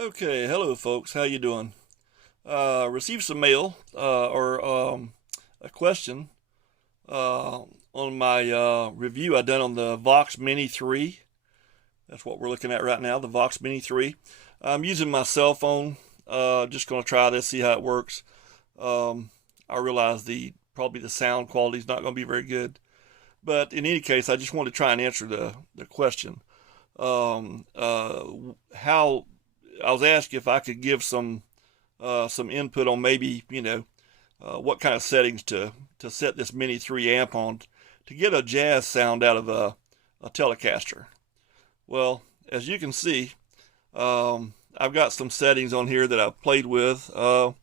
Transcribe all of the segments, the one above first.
Okay, hello folks. How you doing? Received some mail or a question on my review I done on the Vox Mini 3. That's what we're looking at right now, the Vox Mini 3. I'm using my cell phone. Just going to try this, see how it works. I realize probably the sound quality is not going to be very good, but in any case, I just want to try and answer the question. How I was asked if I could give some input on maybe what kind of settings to set this Mini 3 amp on to get a jazz sound out of a Telecaster. Well, as you can see, I've got some settings on here that I've played with. I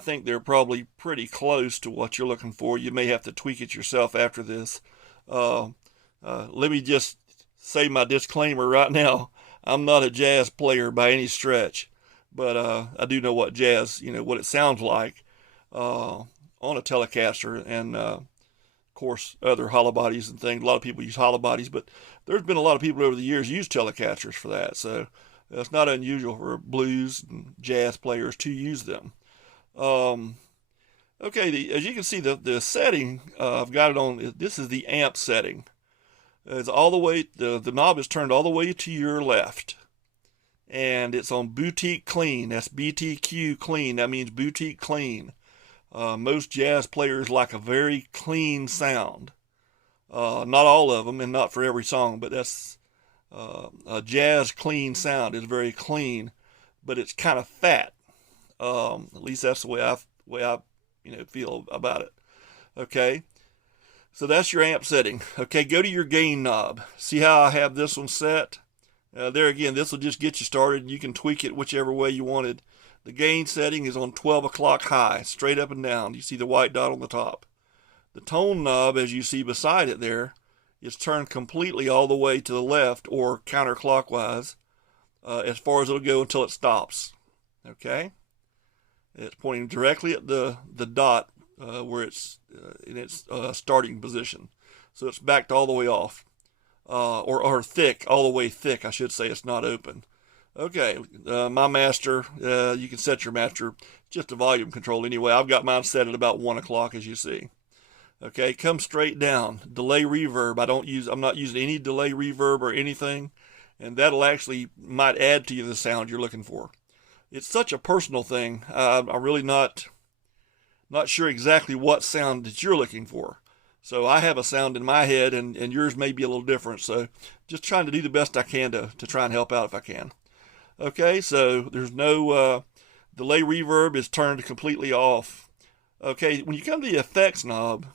think they're probably pretty close to what you're looking for. You may have to tweak it yourself after this. Uh, Let me just say my disclaimer right now. I'm not a jazz player by any stretch, but I do know what jazz, what it sounds like on a Telecaster, and of course other hollow bodies and things. A lot of people use hollow bodies, but there's been a lot of people over the years use Telecasters for that, so it's not unusual for blues and jazz players to use them. Um, okay, as you can see, the setting I've got it on. This is the amp setting. It's all the way. The knob is turned all the way to your left, and it's on boutique clean. That's BTQ clean. That means boutique clean. Most jazz players like a very clean sound. Not all of them, and not for every song, but that's a jazz clean sound is very clean, but it's kind of fat. At least that's the way I feel about it. Okay, so that's your amp setting. Okay, go to your gain knob. See how I have this one set? There again, this will just get you started, and you can tweak it whichever way you wanted. The gain setting is on 12 o'clock high, straight up and down. You see the white dot on the top. The tone knob, as you see beside it there, is turned completely all the way to the left or counterclockwise, as far as it'll go until it stops. Okay? It's pointing directly at the dot where it's in its starting position. So it's backed all the way off. Or thick, all the way thick, I should say. It's not open. Okay, my master, you can set your master, just a volume control anyway. I've got mine set at about 1 o'clock, as you see. Okay, come straight down. Delay reverb. I'm not using any delay reverb or anything, and that'll actually might add to you the sound you're looking for. It's such a personal thing. I'm really not sure exactly what sound that you're looking for. So I have a sound in my head, and yours may be a little different. So just trying to do the best I can to try and help out if I can. Okay, so there's no delay reverb is turned completely off. Okay, when you come to the effects knob,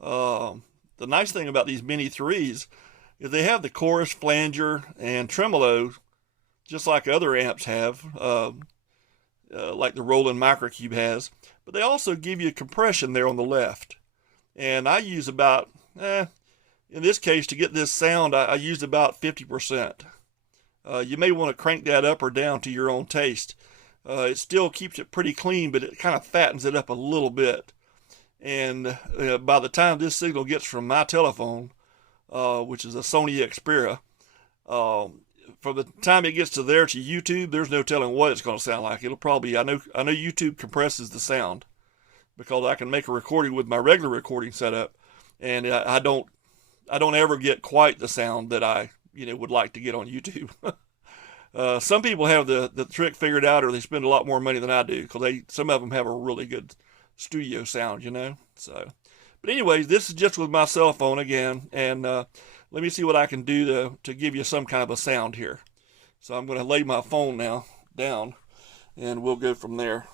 the nice thing about these Mini 3s is they have the chorus, flanger, and tremolo, just like other amps have, like the Roland Microcube has. But they also give you compression there on the left. And I use about, in this case, to get this sound, I use about 50%. You may want to crank that up or down to your own taste. It still keeps it pretty clean, but it kind of fattens it up a little bit. And by the time this signal gets from my telephone, which is a Sony Xperia, from the time it gets to YouTube, there's no telling what it's going to sound like. It'll probably, I know YouTube compresses the sound because I can make a recording with my regular recording setup, and I don't ever get quite the sound that I would like to get on YouTube. Some people have the trick figured out, or they spend a lot more money than I do because some of them have a really good studio sound, So, but anyways, this is just with my cell phone again, and let me see what I can do to give you some kind of a sound here. So I'm going to lay my phone now down, and we'll go from there.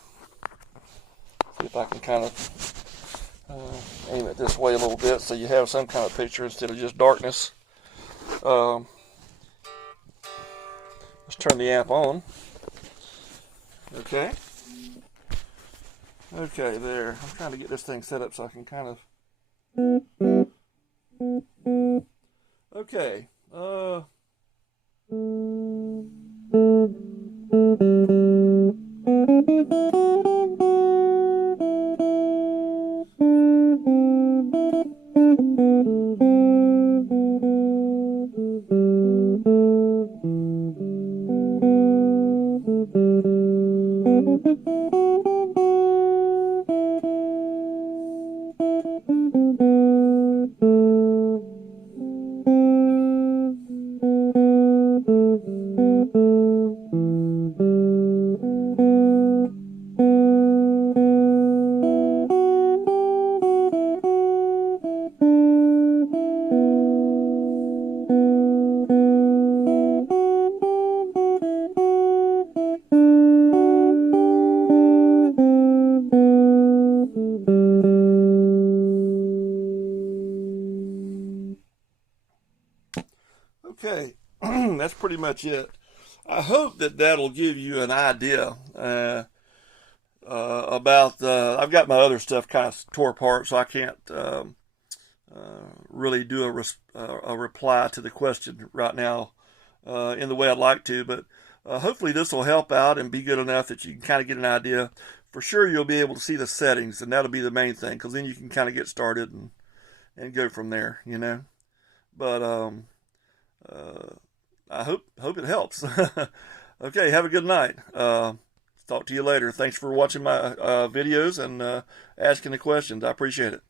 See if I can kind of aim it this way a little bit so you have some kind of picture instead of just darkness. Let's turn the amp on. Okay. Okay, there. I'm trying to get this thing set up so I can kind of... Okay. that's pretty much it. I hope that that'll give you an idea about I've got my other stuff kind of tore apart, so I can't really do a reply to the question right now in the way I'd like to. But hopefully this will help out and be good enough that you can kind of get an idea. For sure, you'll be able to see the settings, and that'll be the main thing, because then you can kind of get started and go from there, you know. But I hope it helps. Okay, have a good night. Talk to you later. Thanks for watching my videos and asking the questions. I appreciate it.